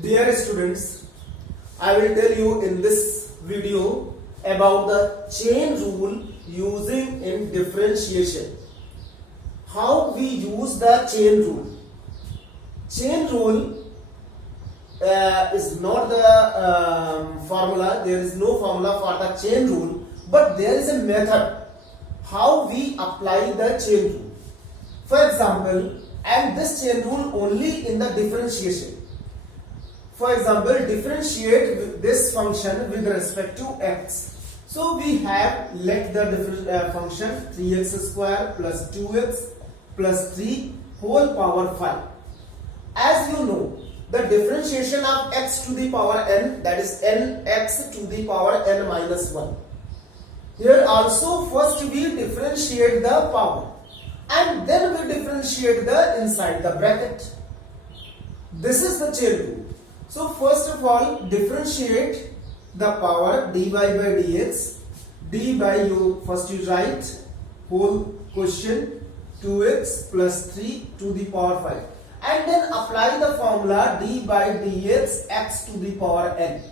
Dear students, I will tell you in this video about the chain rule using in differentiation. How we use the chain rule. Chain rule is not the formula. There is no formula for the chain rule, but there is a method how we apply the chain rule. For example, and this chain rule only in the differentiation. For example, differentiate this function with respect to x. So we have let the function 3x square plus 2x plus 3 whole power 5. As you know, the differentiation of x to the power n, that is nx to the power n minus 1. Here also first we differentiate the power and then we differentiate the inside the bracket. This is the chain rule. So first of all, differentiate the power dy by dx. D by you first you write whole question 2x plus 3 to the power 5, and then apply the formula d by dx x to the power n,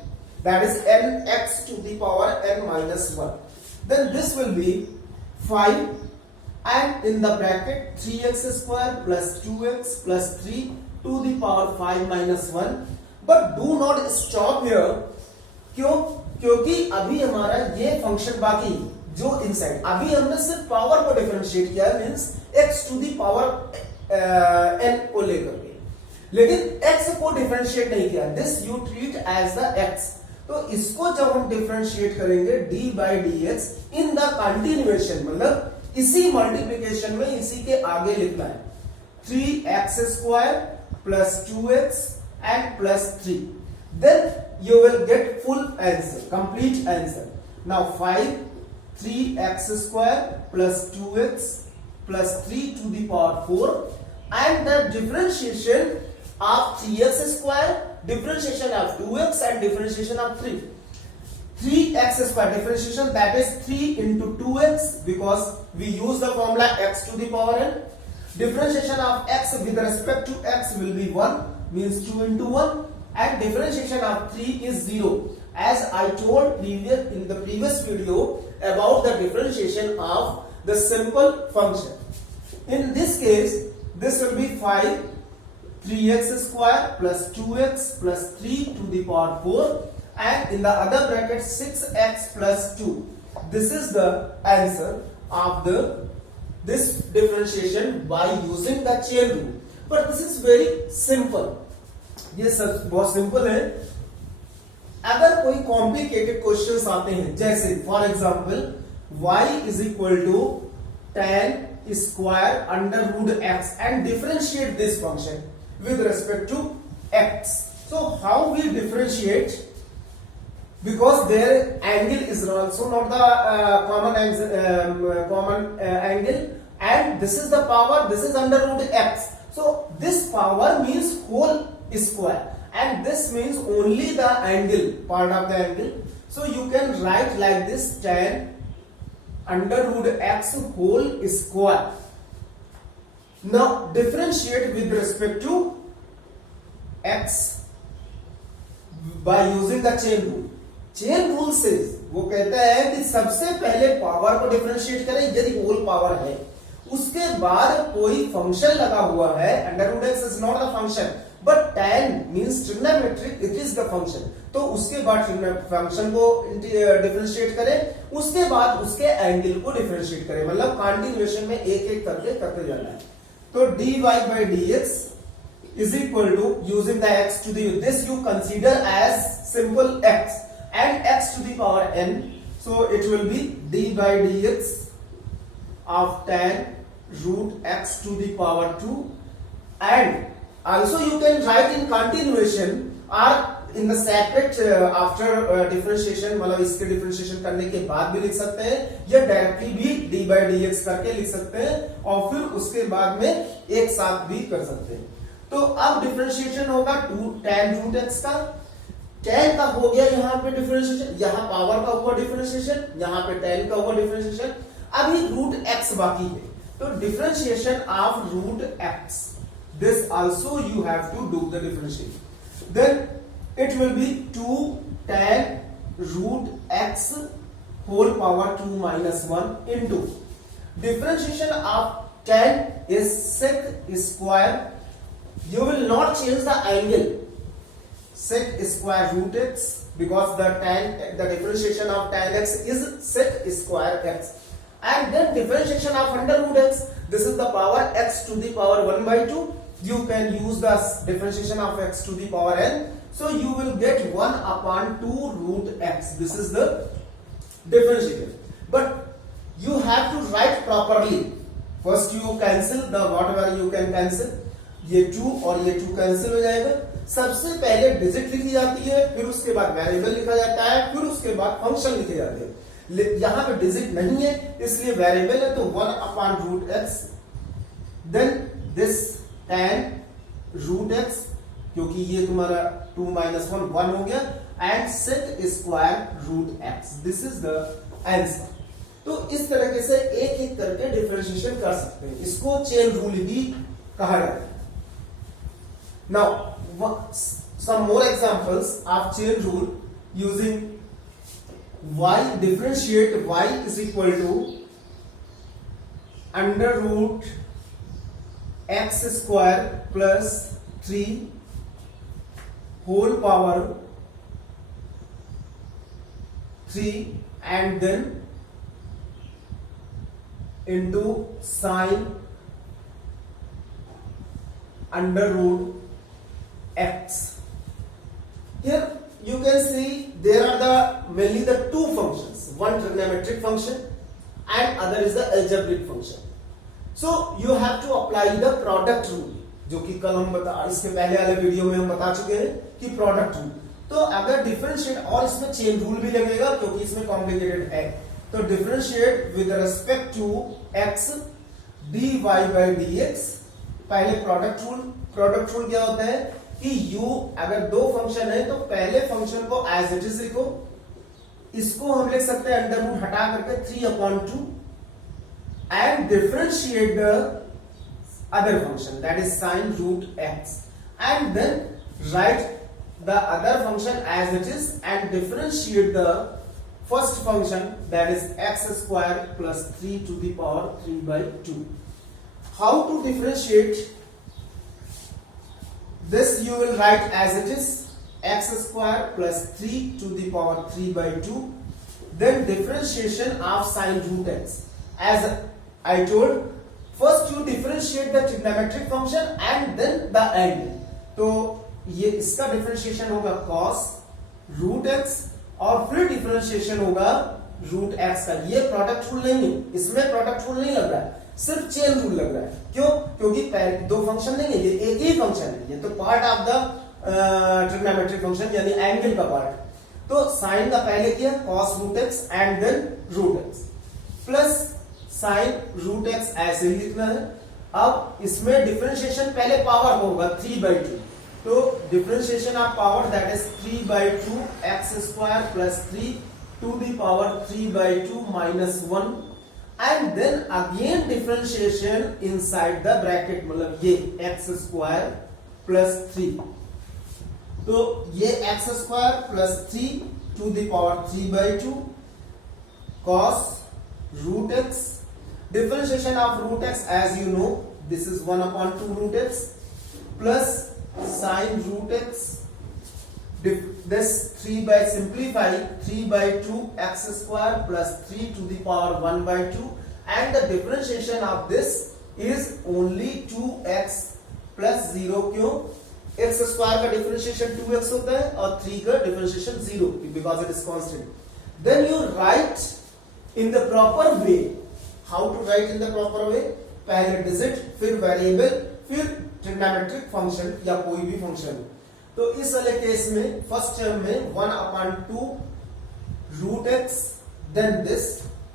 that is nx to the power n minus 1. Then this will be 5 and in the bracket 3x square plus 2x plus 3 to the power 5 minus 1. But do not stop here. क्यों? क्योंकि अभी हमारा ये function बाकी जो inside, अभी हमने सिर्फ पावर को डिफरेंशिएट किया, means x to the power n को लेकर के, लेकिन x को डिफरेंशिएट नहीं किया. This you treat as the x. तो इसको जब हम डिफरेंशिएट करेंगे d by dx in the continuation, मतलब इसी मल्टीप्लिकेशन में इसी के आगे लिखना है 3x square plus 2x and plus 3, then you will get full answer, complete answer. Now 5 3x square plus 2x plus 3 to the power 4, and the differentiation of 3x square, differentiation of 2x and differentiation of 3. 3x square differentiation, that is 3 into 2x, because we use the formula x to the power n. Differentiation of x with respect to x will be 1, means 2 into 1, and differentiation of 3 is 0, as I told in the previous video about the differentiation of the simple function. In this case, this will be 5 3x square plus 2x plus 3 to the power 4, and in the other bracket 6x plus 2. This is the answer of this differentiation by using the chain rule. But this is very simple. ये सब बहुत simple है. अगर कोई complicated questions आते हैं, जैसे for example y is equal to tan square under root x and differentiate this function with respect to x. So how we differentiate? Because their angle is also not the common angle, and this is the power, this is under root x. So this power means whole square, and this means only the angle, part of the angle. So you can write like this, tan under root x whole square. Now differentiate with respect to x by using the chain rule. Chain rule से वो कहता है कि सबसे पहले power को differentiate करें यदि होल पावर है, उसके बाद कोई फंक्शन लगा हुआ है. Under root x is not the function but tan means trigonometric, it is the function. तो उसके बाद फंक्शन को डिफरेंशिएट करें, उसके बाद उसके एंगल को डिफरेंशिएट करें, मतलब कंटिन्यूएशन में एक एक करके करते जाना है. तो dy by dx is equal to using the x to the, this you consider as simple x and x to the power n. So it will be d by dx of tan root x to the power 2, and also you can write in continuation or in the separate after differentiation, मतलब इसके differentiation करने के बाद भी लिख सकते हैं, या डायरेक्टली भी d by dx करके लिख सकते हैं और फिर उसके बाद में एक साथ भी कर सकते हैं. तो अब डिफरेंशिएशन होगा tan root x का, tan का हो गया यहाँ पे डिफरेंशिएशन, यहाँ पावर का हुआ डिफरेंशिएशन, यहाँ पे tan का हुआ डिफरेंशिएशन. अभी रूट x बाकी है, तो differentiation of root x, this also you have to do the differentiation. then it will be 2 tan root x whole power 2 minus 1 into differentiation of tan is sec square. You will not change the angle, sec square root x, because the differentiation of tan x is sec square x, and then differentiation of under root x, this is the power x to the power 1 by 2. You can use the differentiation of x to the power n, so you will get 1 upon 2 root x. This is the differentiation, but you have to write properly. First you cancel the whatever you can cancel, ये 2 और ये 2 cancel हो जाएगा. सबसे पहले digit लिखी जाती है, फिर उसके बाद वेरिएबल लिखा जाता है, फिर उसके बाद फंक्शन लिखे जाते हैं. यहां पे डिजिट नहीं है इसलिए वेरिएबल है, तो 1 upon root x, then this tan root x, क्योंकि ये तुम्हारा 2 माइनस 1 1 हो गया, and sec square root x. This is the answer. तो इस तरीके से एक एक करके डिफरेंशिएशन कर सकते हैं. इसको चेन रूल भी कहा जाता है. Now, some more examples of chain rule using y. Differentiate y is equal to under root x square plus 3 whole power 3 and then into sine under root x. Here you can see there are the mainly the two functions, one trigonometric function and other is the algebraic function. So you have to apply the product rule, जो कि कल हम इसके पहले वाले video में हम बता चुके हैं कि प्रोडक्ट रूल. तो अगर डिफरेंशिएट, और इसमें चेन रूल भी लगेगा क्योंकि इसमें कॉम्प्लिकेटेड है, तो differentiate with respect to x dy by dx. पहले प्रोडक्ट रूल क्या होता है कि u, अगर दो फंक्शन है तो पहले फंक्शन को एज इट इज लिखो. इसको हम लिख सकते हैं अंडर रूट हटा करके 3/2 and differentiate the other function that is sine root x, and then write the other function as it is and differentiate the first function that is x square plus 3 to the power 3/2. How to differentiate this? You will write as it is x square plus 3 to the power 3/2, then differentiation of sine root x. As I told, first you differentiate the trigonometric function and then the angle. तो ये इसका differentiation होगा cos root x और फिर differentiation होगा root x का. ये product rule नहीं है, इसमें product rule नहीं लग रहा है, सिर्फ चेन रूल लग रहा है. क्यों? क्योंकि दो फंक्शन नहीं है, ये एक ही फंक्शन है, ये तो part of the trigonometric function यानी एंगल का पार्ट. तो साइन का पहले किया cos root x and then root x plus sine root x ऐसे ही लिखना है. अब इसमें डिफरेंशिएशन पहले पावर होगा 3/2, तो differentiation of power that is 3/2 x square plus 3 to the power 3/2 minus 1, and then again differentiation inside the bracket, मतलब ये x square plus 3. तो ये x square plus 3 to the power 3/2 cos root x. Differentiation of root x, as you know, this is 1/2 root x plus sine root x. This 3/2 x square plus 3 to the power 1/2, and the differentiation of this is only 2x plus 0. क्यों? x square का differentiation 2x होता है और 3 का differentiation 0 because it is constant. Then you write in the proper way. How to write in the proper way? पहले digit, फिर variable, फिर trigonometric function या कोई भी function. तो इस वाले केस में फर्स्ट टर्म में 1/2 root x, then this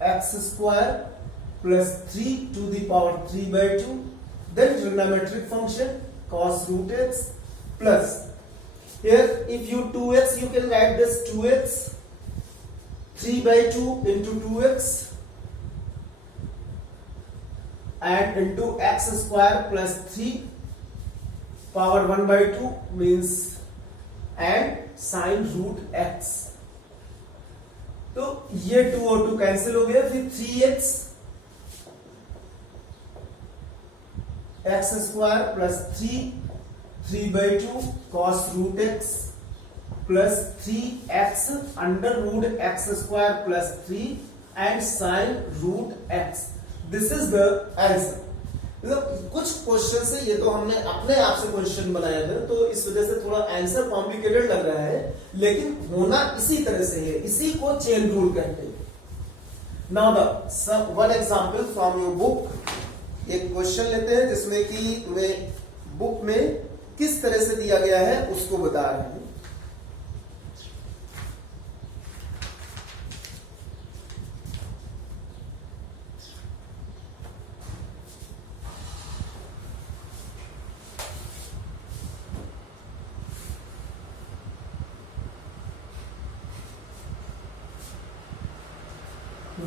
x square plus 3 to the power 3/2, then trigonometric function cos root x plus, here if you 2x you can write this 2x 3/2 into 2x and into x square plus 3 power 1/2 means and sine root x. तो ये 2 और 2 cancel हो गया, फिर 3x x square plus 3/2 cos root x plus 3x under root x square plus 3 and sine root x. This is the answer. मतलब कुछ question से ये तो हमने अपने आप से क्वेश्चन बनाए थे, तो इस वजह से थोड़ा आंसर कॉम्प्लिकेटेड लग रहा है, लेकिन होना इसी तरह से है, इसी को चेन रूल कहते हैं। Now the one example from your book. एक क्वेश्चन लेते हैं जिसमें कि तुम्हें बुक में किस तरह से दिया गया है उसको बता रहे हैं।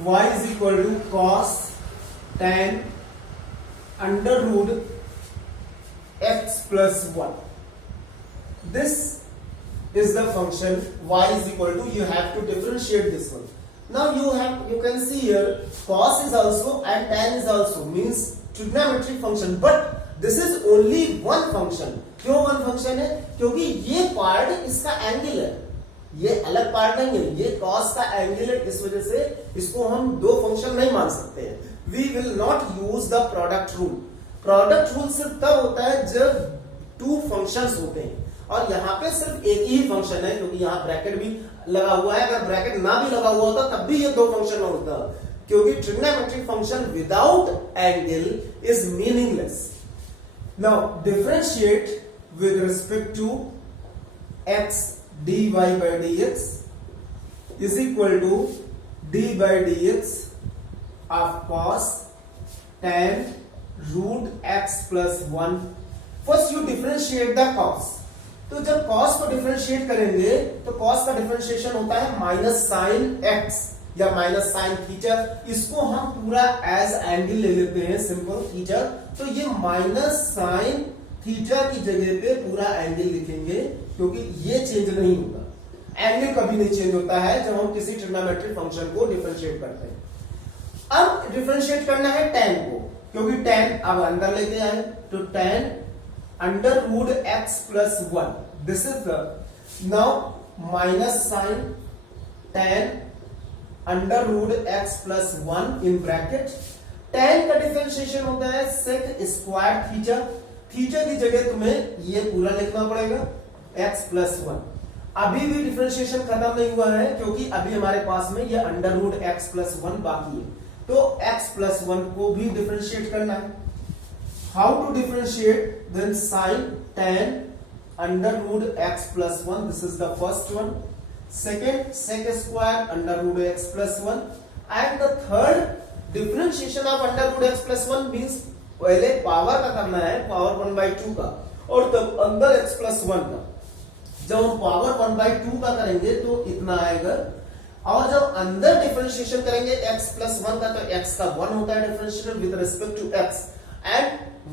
y is equal to cos tan under root x plus 1. This is the function y is equal to, you have to differentiate this one. Now you can see here cos is also and tan is also, means trigonometric function, but this is only one function. क्यों one function है? क्योंकि ये part इसका angle है, ये अलग part नहीं है, ये cos का एंगल है, इस वजह से इसको हम दो फंक्शन नहीं मान सकते हैं। We will not use the product rule. Product rule सिर्फ तब होता है जब 2 फंक्शंस होते हैं, और यहाँ पे सिर्फ एक ही फंक्शन है, क्योंकि यहाँ ब्रैकेट भी लगा हुआ है। अगर ब्रैकेट ना भी लगा हुआ होता तब भी ये 2 फंक्शन होता, क्योंकि trigonometric function without angle is meaningless. Now differentiate with respect to x dy by dx is equal to d by dx of cos tan root x plus 1. First you differentiate the cos. तो जब cos को differentiate करेंगे तो cos का differentiation होता है minus sign x या minus sine theta. इसको हम पूरा एज एंगल ले लेते हैं, सिंपल थीटा। तो ये माइनस साइन थीटा की जगह पे पूरा एंगल लिखेंगे, क्योंकि ये चेंज नहीं होगा। एंगल कभी नहीं चेंज होता है जब हम किसी ट्रिग्नोमेट्रिक फंक्शन को डिफरेंशिएट करते हैं। अब डिफरेंशिएट करना है tan को, क्योंकि tan अब अंदर लेके आए, तो tan under root x plus 1, this is the now minus sine tan under root x plus 1 in bracket. tan का डिफरेंशिएशन होता है sec स्क्वायर थीटा। थीटा की जगह तुम्हें ये पूरा लिखना पड़ेगा x प्लस 1। अभी भी डिफरेंशिएशन खत्म नहीं हुआ है, क्योंकि अभी हमारे पास में ये अंडर रूट x प्लस 1 बाकी है, तो x प्लस 1 को भी डिफरेंशिएट करना है। How to differentiate? Then sine tan under root x plus 1, this is the first one. Second sec square under root x plus 1, and the third differentiation of under root x plus 1 means पहले power का करना है, power 1/2 का, और तब अंदर x plus 1 का। जब हम पावर 1/2 का करेंगे तो इतना आएगा, और जब अंदर डिफरेंशिएशन करेंगे x प्लस 1 का, तो x का 1 होता है differentiation with respect to x, and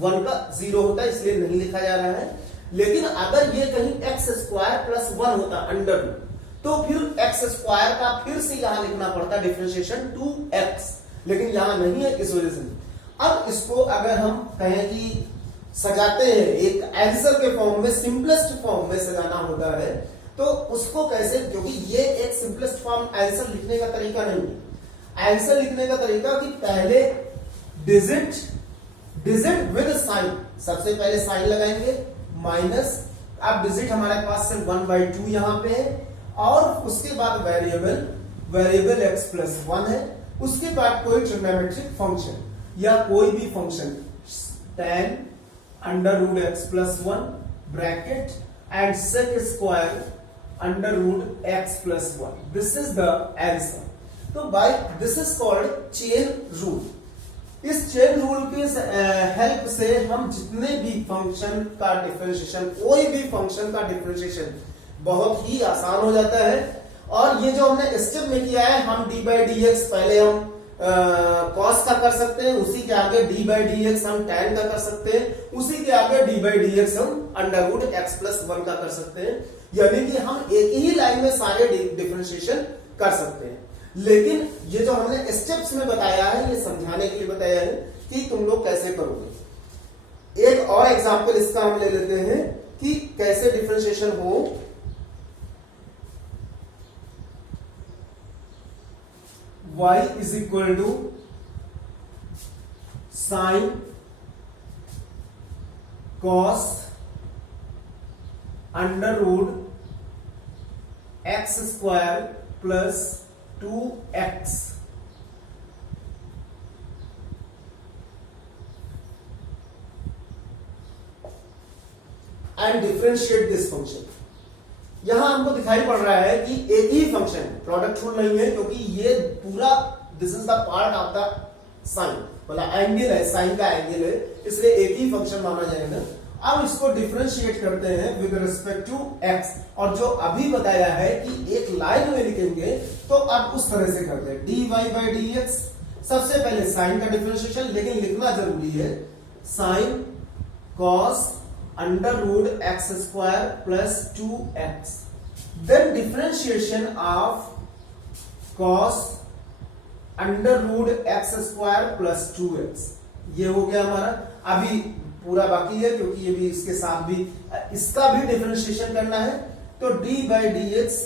1 का 0 होता है, इसलिए नहीं लिखा जा रहा है। लेकिन अगर ये कहीं x स्क्वायर प्लस 1 होता अंडर रूट, तो फिर x स्क्वायर का फिर से यहां लिखना पड़ता डिफरेंशिएशन 2x, लेकिन यहां नहीं है, इस वजह से। अब इसको अगर हम कहें कि सजाते हैं एक आंसर के फॉर्म में, सिंपलेस्ट फॉर्म में सजाना होता है, तो उसको कैसे? क्योंकि ये एक सिंपलेस्ट फॉर्म आंसर लिखने का तरीका नहीं है। आंसर लिखने का तरीका कि पहले डिजिट विद साइन, सबसे पहले साइन लगाएंगे माइनस, अब डिजिट हमारे पास सिर्फ 1/2 यहां पे है, और उसके बाद वेरिएबल x प्लस 1 है, उसके बाद कोई ट्रिग्नोमेट्रिक फंक्शन या कोई भी function tan under root x plus 1 bracket end sec square under root x plus 1, this is the answer. तो by this is called chain rule. इस चेन रूल के हेल्प से हम जितने भी फंक्शन का डिफरेंशिएशन, कोई भी फंक्शन का डिफरेंशिएशन बहुत ही आसान हो जाता है। और ये जो हमने स्टेप में किया है, हम d by dx पहले हम कॉस का कर सकते हैं, उसी के आगे डी बाई डी एक्स हम tan का कर सकते हैं, उसी के आगे डी बाई डी एक्स हम under root x plus one का कर सकते हैं। यानी कि हम एक ही लाइन में सारे डिफरेंशिएशन कर सकते हैं। लेकिन ये जो हमने स्टेप्स में बताया है, ये समझाने के लिए बताया है कि तुम लोग कैसे करोगे। एक और एग्जाम्पल इसका हम ले लेते हैं कि कैसे डिफरेंशिएशन हो। y is equal to sin cos under root x square plus 2x and differentiate this function. यहां हमको दिखाई पड़ रहा है कि एक ही फंक्शन, प्रोडक्ट रूल नहीं है, क्योंकि ये पूरा this is the part of the sine, मतलब एंगल है, साइन का एंगल है, इसलिए एक ही फंक्शन माना जाएगा। अब इसको डिफरेंशिएट करते हैं विद रिस्पेक्ट टू x, और जो अभी बताया है कि एक लाइन में लिखेंगे तो अब उस तरह से करते हैं dy बाई डी एक्स। सबसे पहले साइन का डिफरेंशिएशन, लेकिन लिखना जरूरी है, sine cos under root x square plus 2x, then differentiation of cos under root x square plus 2x। ये हो गया हमारा। अभी पूरा बाकी है, क्योंकि ये भी इसके साथ भी इसका भी डिफरेंशिएशन करना है। तो d by d x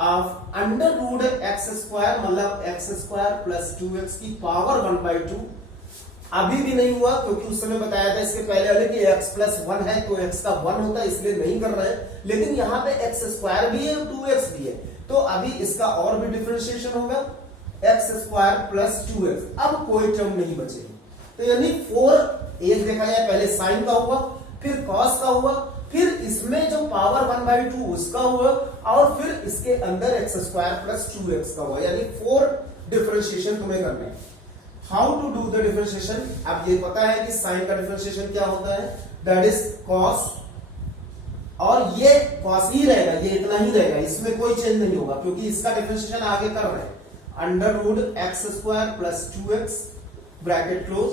of under root x square, मतलब एक्स स्क्वायर प्लस 2x की पावर 1/2। अभी भी नहीं हुआ, क्योंकि उस समय बताया था इसके पहले वाले कि x प्लस 1 है तो x का 1 होता है, इसलिए नहीं कर रहे हैं। लेकिन यहाँ पे x स्क्वायर भी है, 2x भी है, तो अभी इसका और भी डिफरेंशिएशन होगा, एक्स स्क्वायर प्लस 2x। अब कोई टर्म नहीं बचेगी, तो यानी 4 एक देखा जाए, पहले साइन का हुआ, फिर कॉस का हुआ, फिर इसमें जो पावर 1/2 उसका हुआ, और फिर इसके अंदर एक्स स्क्वायर प्लस 2x का हुआ, यानी 4 डिफरेंशिएशन तुम्हें करना है। How to do the differentiation? अब ये पता है कि साइन का डिफरेंशिएशन क्या होता है, दैट इज कॉस, और ये कॉस ही रहेगा, ये इतना ही रहेगा, इसमें कोई चेंज नहीं होगा, क्योंकि इसका डिफरेंशिएशन आगे कर रहे हैं, under root x square plus 2x bracket close.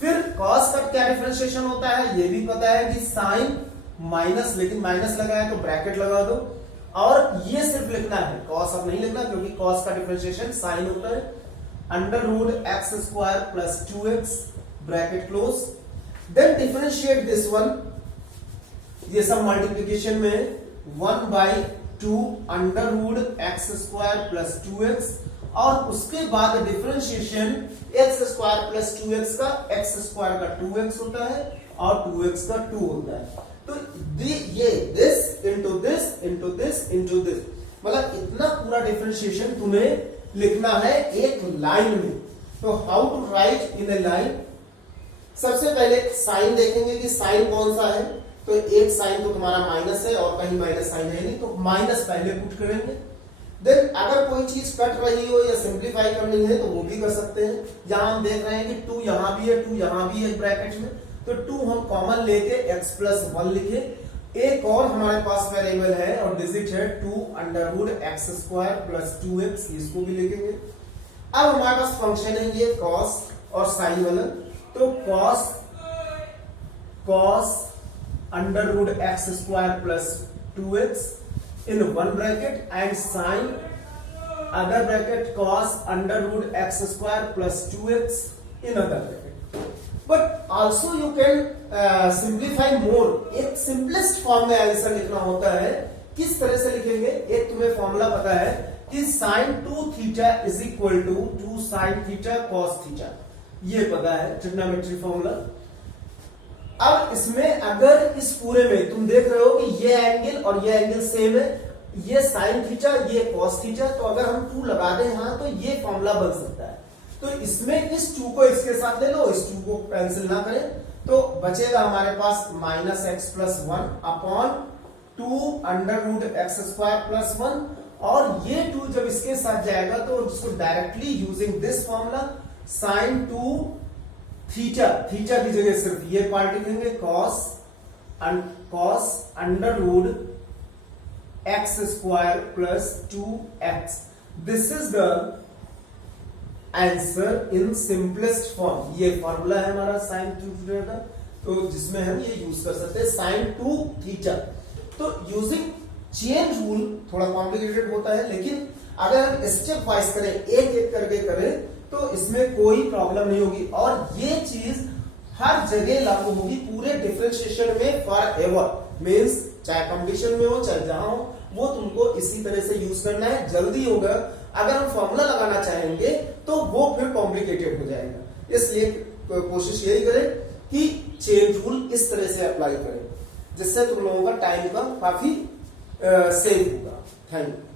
फिर कॉस का क्या डिफरेंशिएशन होता है, ये भी पता है कि साइन माइनस, लेकिन माइनस लगाया तो ब्रैकेट लगा दो, और ये सिर्फ लिखना है, कॉस अब नहीं लिखना, क्योंकि कॉस का डिफरेंशिएशन साइन होता है, under root x square plus 2x bracket close. Then differentiate this one, ये सब मल्टीप्लीकेशन में 1/2 under root x square plus 2x, और उसके बाद differentiation x square plus 2x का, एक्स स्क्वायर का 2x होता है और 2x का 2 होता है। तो ये this into this into this into this, मतलब इतना पूरा डिफरेंशिएशन तुम्हें लिखना है एक लाइन में। तो how to write in a line? सबसे पहले साइन देखेंगे कि साइन कौन सा है, तो एक साइन तो तुम्हारा माइनस है और कहीं माइनस साइन है नहीं, तो माइनस पहले पुट करेंगे। देन अगर कोई चीज कट रही हो या सिंप्लीफाई करनी है तो वो भी कर सकते हैं। जहां हम देख रहे हैं कि 2 यहां भी है, 2 यहां भी है ब्रैकेट में, तो 2 हम कॉमन लेके x प्लस 1 लिखे। एक और हमारे पास वेरिएबल है और डिजिट है 2 under root x square plus 2x, इसको भी लिखेंगे। अब हमारे पास फंक्शन है ये कॉस और साइन वाला, तो cos under root x square plus 2x in one bracket and sine other bracket cos under root x square plus 2x in other bracket. But also you can simplify more. एक simplest form में answer लिखना होता है। किस तरह से लिखेंगे? एक तुम्हें फॉर्मूला पता है कि sin 2 theta is equal to 2 sin theta cos theta, ये पता है ट्रिग्नोमेट्री फॉर्मूला। अब इसमें अगर इस पूरे में तुम देख रहे हो कि ये एंगल और ये एंगल सेम है, ये साइन थीटा ये कॉस थीटा, तो अगर हम 2 लगा दें यहां तो ये फॉर्मूला बन सकता है। तो इसमें इस 2 को इसके साथ ले लो, इस 2 को कैंसिल ना करें, तो बचेगा हमारे पास minus x plus 1 upon 2 under root x square plus 1, और ये 2 जब इसके साथ जाएगा तो इसको directly using this formula sine 2 theta, theta की जगह सिर्फ ये पार्ट लिखेंगे, cos under root x square plus 2x। This is the answer in simplest form. ये फॉर्मूला है हमारा sin 2 थीटा का, तो जिसमें हम ये यूज कर सकते हैं sin 2 थीटा। तो यूजिंग चेन रूल थोड़ा कॉम्प्लिकेटेड होता है, लेकिन अगर हम स्टेप वाइज करें, एक एक करके करें, तो इसमें कोई प्रॉब्लम नहीं होगी और ये चीज हर जगह लागू होगी पूरे डिफरेंशिएशन में फॉर एवर। मीन्स चाहे कंडीशन में हो चाहे जहां हो, वो तुमको इसी तरह से यूज करना है, जल्दी होगा। अगर हम फॉर्मूला लगाना चाहेंगे तो वो फिर कॉम्प्लिकेटेड हो जाएगा। इसलिए कोशिश यही करें कि चेन रूल इस तरह से अप्लाई करें, जिससे तुम लोगों का टाइम का काफी सेव होगा। Thank you.